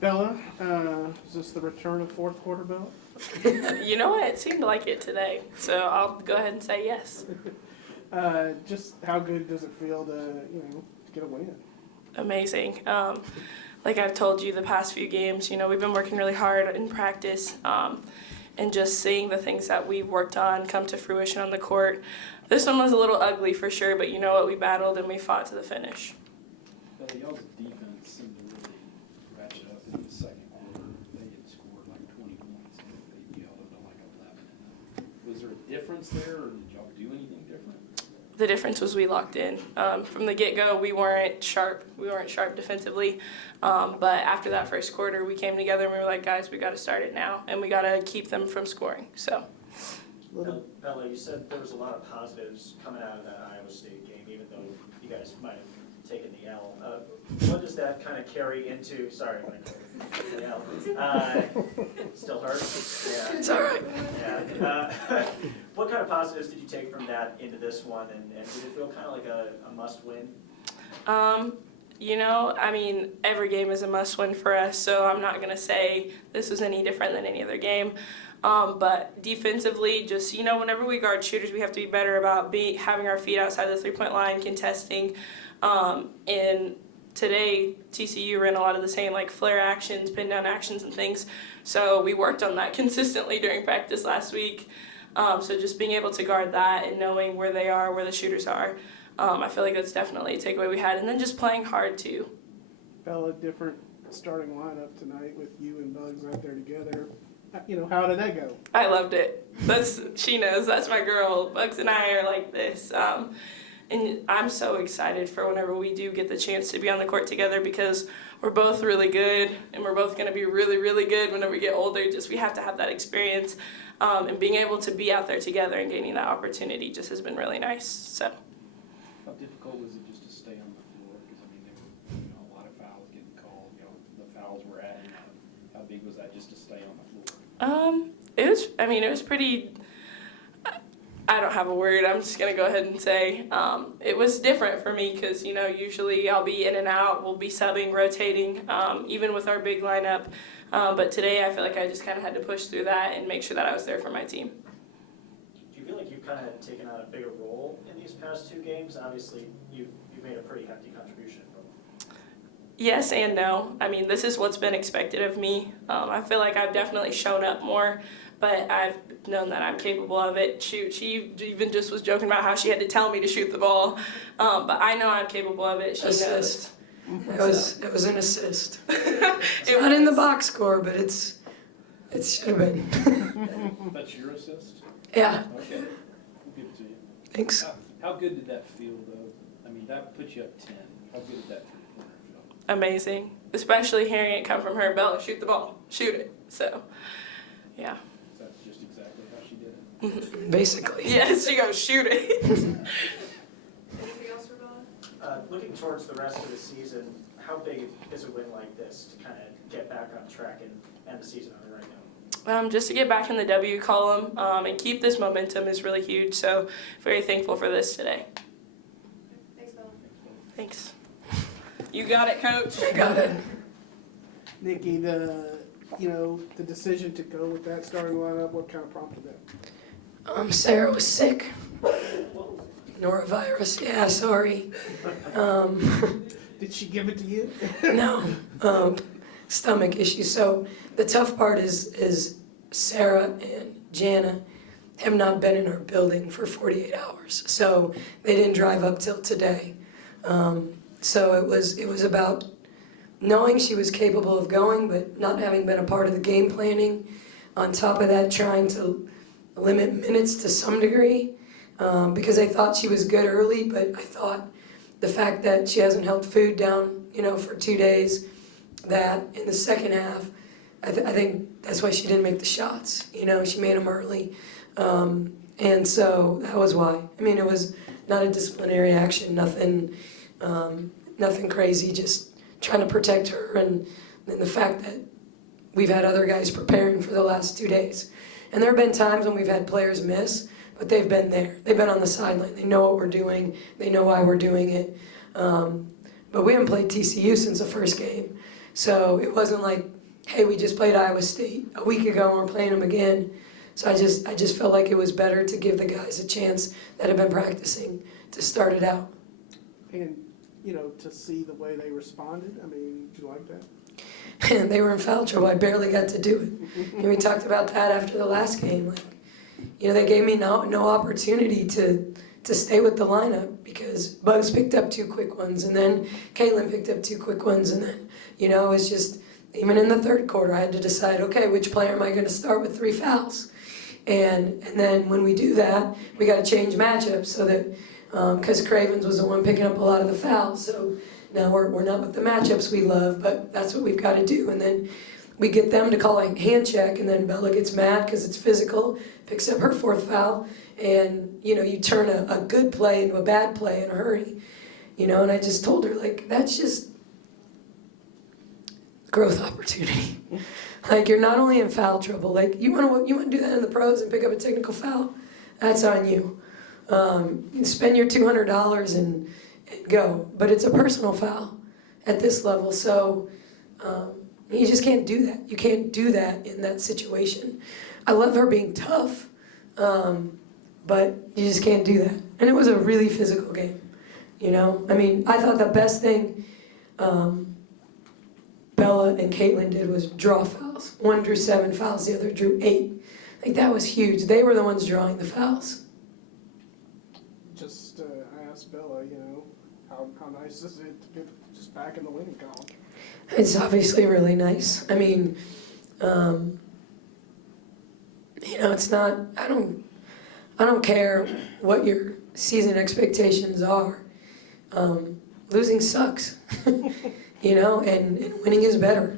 Bella, is this the return of fourth quarter, Bella? You know what? It seemed like it today, so I'll go ahead and say yes. Just how good does it feel to get a win? Amazing. Like I've told you the past few games, we've been working really hard in practice, and just seeing the things that we've worked on come to fruition on the court. This one was a little ugly for sure, but you know what? We battled and we fought to the finish. Y'all's defense seemed to really ratchet up in the second quarter. They had scored like 20 points and they yelled to like 11. Was there a difference there, or did y'all do anything different? The difference was we locked in. From the get-go, we weren't sharp. We weren't sharp defensively. But after that first quarter, we came together and we were like, guys, we got to start it now, and we got to keep them from scoring. So. Bella, you said there was a lot of positives coming out of that Iowa State game, even though you guys might have taken the L. What does that kind of carry into? Sorry, when I took the L. Still hurt? Yeah. It's all right. Yeah. What kind of positives did you take from that into this one, and did it feel kind of like a must-win? Every game is a must-win for us, so I'm not going to say this was any different than any other game. But defensively, just, whenever we guard shooters, we have to be better about having our feet outside the three-point line, contesting. And today, TCU ran a lot of the same, flare actions, pin-down actions, and things. So we worked on that consistently during practice last week. So just being able to guard that and knowing where they are, where the shooters are, I feel like that's definitely a takeaway we had. And then just playing hard, too. Bella, different starting lineup tonight with you and Bugs out there together. How did that go? I loved it. She knows, that's my girl. Bugs and I are like this. And I'm so excited for whenever we do get the chance to be on the court together, because we're both really good and we're both going to be really, really good whenever we get older. Just we have to have that experience, and being able to be out there together and gaining that opportunity just has been really nice. So. How difficult was it just to stay on the floor? Because, there were a lot of fouls getting called. The fouls were adding up. How big was that just to stay on the floor? It was pretty, I don't have a word. I'm just going to go ahead and say it was different for me because, usually I'll be in and out. We'll be subbing, rotating, even with our big lineup. But today I feel like I just kind of had to push through that and make sure that I was there for my team. Do you feel like you've kind of taken on a bigger role in these past two games? Obviously, you've made a pretty hefty contribution. Yes and no. This is what's been expected of me. I feel like I've definitely shown up more, but I've known that I'm capable of it. Shoot, she even just was joking about how she had to tell me to shoot the ball, but I know I'm capable of it. She assist. knows. It was an assist. It's not in the box score, but it should have been. That's your assist? Yeah. Okay. We'll give it to you. Thanks. How good did that feel, though? That put you up 10. How good did that feel? Amazing, especially hearing it come from her. Bella, shoot the ball, shoot it. So, yeah. That's just exactly how she did it. Basically. Yes, she goes, shoot it. Anything else for Bella? Looking towards the rest of the season, how big is a win like this to kind of get back on track and end the season on the right note? Just to get back in the W column and keep this momentum is really huge. So, very thankful for this today. Thanks, Bella. Thanks. You got it, Coach. I got it. Nicki, the decision to go with that starting lineup, what kind of prompted that? Sarah was sick. Norovirus. Yeah, sorry. Did she give it to you? No. Stomach issue. So the tough part is Sarah and Jana have not been in our building for 48 hours. So they didn't drive up till today. So it was about knowing she was capable of going, but not having been a part of the game planning. On top of that, trying to limit minutes to some degree, because I thought she was good early, but I thought the fact that she hasn't held food down, for 2 days, that in the second half, I think that's why she didn't make the shots. She made them early. And so that was why. It was not a disciplinary action, nothing crazy, just trying to protect her, and the fact that we've had other guys preparing for the last 2 days. And there have been times when we've had players miss, but they've been there. They've been on the sideline. They know what we're doing. They know why we're doing it. But we haven't played TCU since the first game. So it wasn't like, hey, we just played Iowa State a week ago and we're playing them again. So I just felt like it was better to give the guys a chance that have been practicing to start it out. And, you know, to see the way they responded, I mean, did you like that? And they were in foul trouble. I barely got to do it. And we talked about that after the last game. Like, you know, they gave me no opportunity to stay with the lineup because Bugs picked up 2 quick ones, and then Caitlin picked up 2 quick ones, and then, you know, it's just, even in the third quarter, I had to decide, okay, which player am I going to start with 3 fouls? And then when we do that, we got to change matchups so that, because Cravens was the one picking up a lot of the fouls, so now we're not with the matchups we love, but that's what we've got to do. And then we get them to call a hand check, and then Bella gets mad because it's physical, picks up her 4th foul, and, you know, you turn a good play into a bad play in a hurry. You know, and I just told her, like, that's just growth opportunity. Like, you're not only in foul trouble, like, you want to do that in the pros and pick up a technical foul, that's on you. You spend your $200 and go, but it's a personal foul at this level, so you just can't do that. You can't do that in that situation. I love her being tough, but you just can't do that. And it was a really physical game, you know? I mean, I thought the best thing Bella and Caitlin did was draw fouls. One drew 7 fouls, the other drew 8. Like, that was huge. They were the ones drawing the fouls. Just, I asked Bella, you know, how nice is it to get just back in the winning column? It's obviously really nice. I mean, you know, it's not, I don't care what your season expectations are. Losing sucks, you know, and winning is better.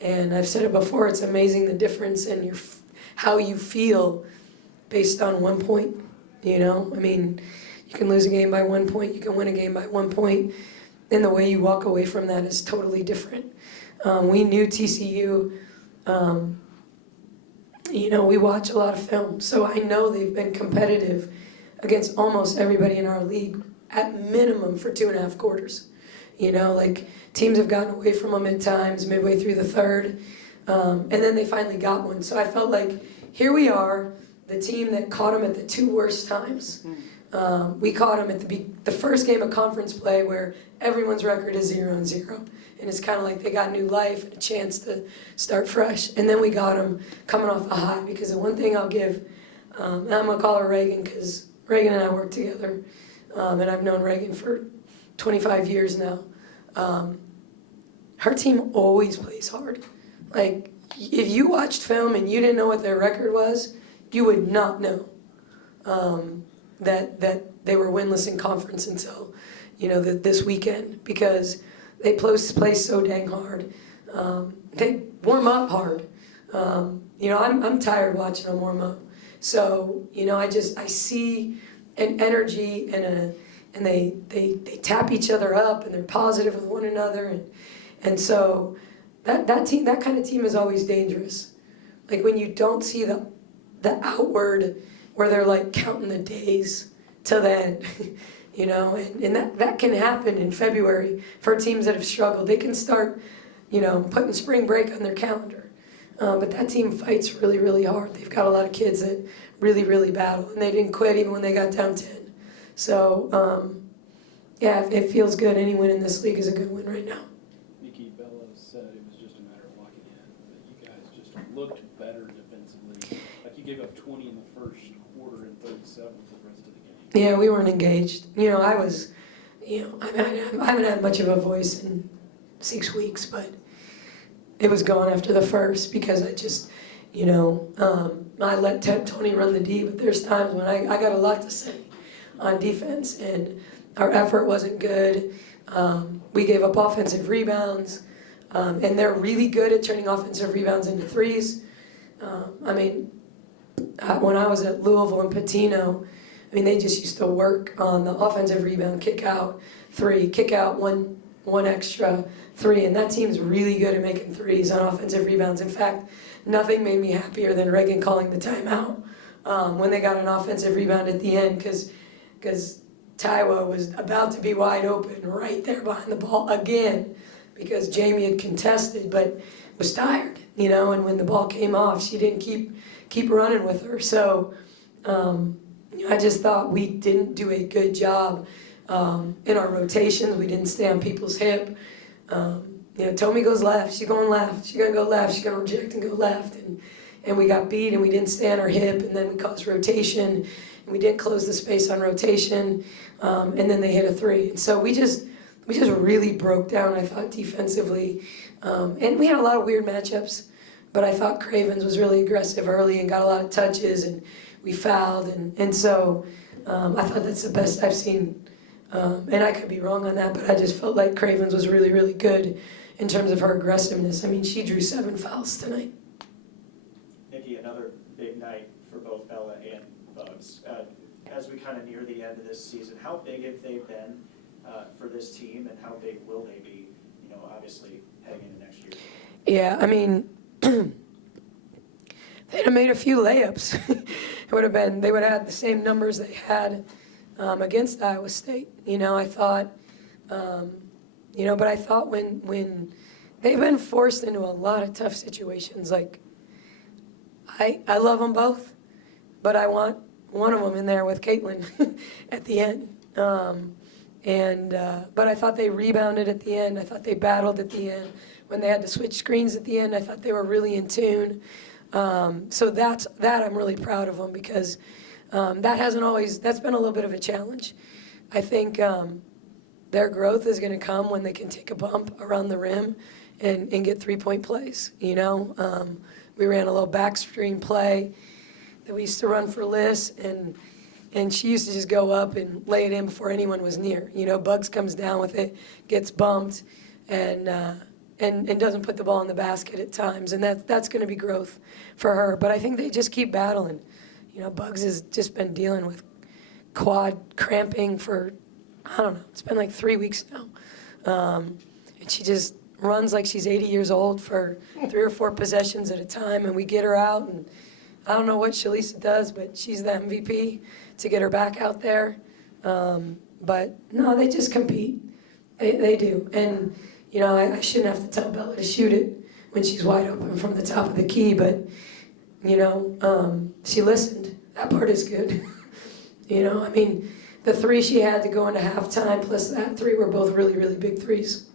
And I've said it before, it's amazing the difference in how you feel based on 1 point, you know? I mean, you can lose a game by 1 point, you can win a game by 1 point, and the way you walk away from that is totally different. We knew TCU, you know, we watch a lot of film, so I know they've been competitive against almost everybody in our league at minimum for 2.5 quarters. You know, like, teams have gotten away from them at times midway through the third, and then they finally got one. So I felt like, here we are, the team that caught them at the 2 worst times. We caught them at the first game of conference play where everyone's record is 0-0. And it's kind of like they got new life and a chance to start fresh. And then we got them coming off a high, because the one thing I'll give, and I'm going to call her Reagan because Reagan and I work together, and I've known Reagan for 25 years now. Her team always plays hard. Like, if you watched film and you didn't know what their record was, you would not know that they were winless in conference until, you know, this weekend, because they play so dang hard. They warm up hard. You know, I'm tired watching them warm up. So, you know, I see an energy and they tap each other up, and they're positive with one another, and so that kind of team is always dangerous. Like, when you don't see the outward, where they're like counting the days till then, you know, and that can happen in February for teams that have struggled. They can start, you know, putting spring break on their calendar. But that team fights really, really hard. They've got a lot of kids that really, really battle, and they didn't quit even when they got down 10. So, yeah, it feels good. Any win in this league is a good win right now. Nicki, Bella said it was just a matter of locking in, that you guys just looked better defensively. Like, you gave up 20 in the first quarter and 37 for the rest of the game. Yeah, we weren't engaged. You know, I haven't had much of a voice in 6 weeks, but it was gone after the first, because I just, you know, I let Tony run the D, but there's times when I got a lot to say on defense, and our effort wasn't good. We gave up offensive rebounds, and they're really good at turning offensive rebounds into threes. I mean, when I was at Louisville and Patino, I mean, they just used to work on the offensive rebound, kick out, 3, kick out, one extra 3, and that team's really good at making threes on offensive rebounds. In fact, nothing made me happier than Reagan calling the timeout when they got an offensive rebound at the end, because Taiwo was about to be wide open right there behind the ball again, because Jamie had contested but was tired, you know, and when the ball came off, she didn't keep running with her. So I just thought we didn't do a good job in our rotations. We didn't stay on people's hip. Tommy goes left, she's going left, she's gonna go left, she's gonna reject and go left, and we got beat and we didn't stay on our hip, and then we caused rotation, and we didn't close the space on rotation, and then they hit a three. And so we just really broke down, I thought, defensively. And we had a lot of weird matchups, but I thought Cravens was really aggressive early and got a lot of touches, and we fouled, and so I thought that's the best I've seen. And I could be wrong on that, but I just felt like Cravens was really, really good in terms of her aggressiveness. I mean, she drew 7 fouls tonight. Nicki, another big night for both Bella and Bugs. As we kind of near the end of this season, how big have they been for this team, and how big will they be, obviously heading into next year? Yeah, I mean, they'd have made a few layups. They would have had the same numbers they had against Iowa State. I thought, but I thought when they've been forced into a lot of tough situations, like I love them both, but I want one of them in there with Caitlin at the end. But I thought they rebounded at the end. I thought they battled at the end. When they had to switch screens at the end, I thought they were really in tune. So that I'm really proud of them, because that's been a little bit of a challenge. I think their growth is going to come when they can take a bump around the rim and get 3-point plays. We ran a little backstream play that we used to run for Liz, and she used to just go up and lay it in before anyone was near. Bugs comes down with it, gets bumped, and doesn't put the ball in the basket at times, and that's going to be growth for her. But I think they just keep battling. Bugs has just been dealing with quad cramping for, I don't know, it's been like 3 weeks now. And she just runs like she's 80 years old for 3 or 4 possessions at a time, and we get her out, and I don't know what Shalisa does, but she's the MVP to get her back out there. But no, they just compete. They do. And, I shouldn't have to tell Bella to shoot it when she's wide open from the top of the key, but, she listened. That part is good. I mean, the 3 she had to go into halftime plus that 3 were both really, really big threes.